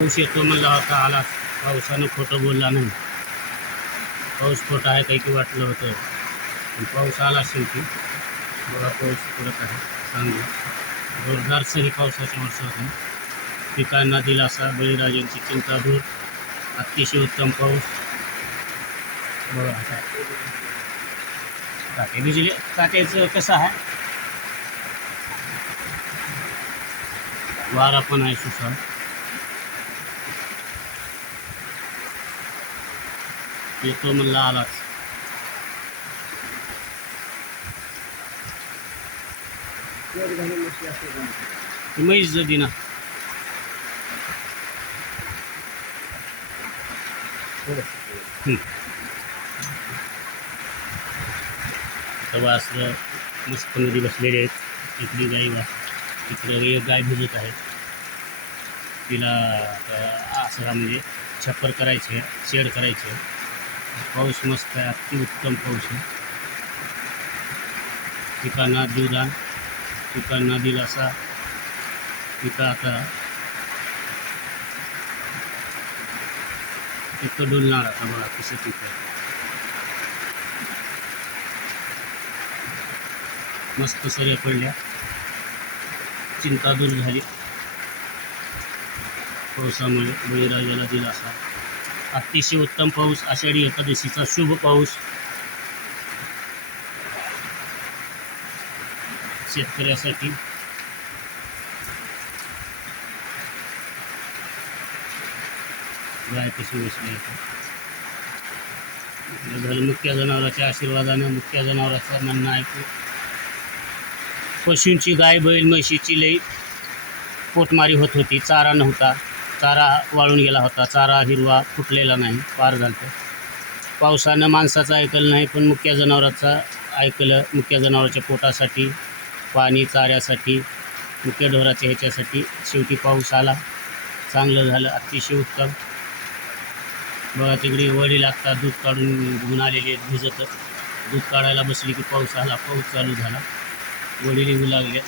पाऊस येतो म्हणला होता, आला. पावसानं खोटं बोलला नाही. पाऊस खोटा आहे काही की वाटलं होतं, पण पाऊस आला शेवटी. बघा पाऊस पडत आहे चांगला, जोरदार सरी पावसाच्या वर्षातून पिकांना दिलासा, बळीराजांची चिंता दूर, अतिशय उत्तम पाऊस. बघा आता काटे बिजली काट्याचं कसं आहे, वारा पण आहे सुसार. येतो म्हणला आलाच. म्हैस जदी ना तेव्हा असं मस्त नदी बसलेले आहेत. इथली गाई इकडे एक गाय भिजत आहे. तिला असं म्हणजे छप्पर करायचे, शेड करायचे. पाऊस मस्त आहे, अतिउत्तम पाऊस आहे. पिकांना जीवदान, पिकांना दिलासा. पिकं आता पिकं डुलणार. आता बघा कसं पीक आहे, मस्त सऱ्या पडल्या, चिंता दूर झाली पावसामुळे. बळीराजाला दिलासा, अतिशय उत्तम पाऊस. आषाढी एकादशीचा शुभ पाऊस शेतकऱ्यासाठी. गाय कशी बसली झालं. मुख्य जनावरांच्या आशीर्वादानं, मुख्य जनावरांचं म्हणणं ऐकू. पशूंची, गाय बैल म्हशीची लई पोटमारी होत होती. चारा नव्हता, चारा वाळून गेला होता, चारा हिरवा फुटलेला नाही, पार झालं. पावसानं माणसाचं ऐकलं नाही, पण मुख्य जनावरांचं ऐकलं. मुख्य जनावरांच्या पोटासाठी, पाणी, चाऱ्यासाठी, मुख्य ढोराच्या ह्याच्यासाठी शेवटी पाऊस आला. चांगलं झालं, अतिशय उत्तम. बघा तिकडे वडी लागतात, दूध काढून घेऊन आलेले आहेत भिजत. दूध काढायला बसली की पाऊस आला, पाऊस चालू झाला, वडी निघू लागले.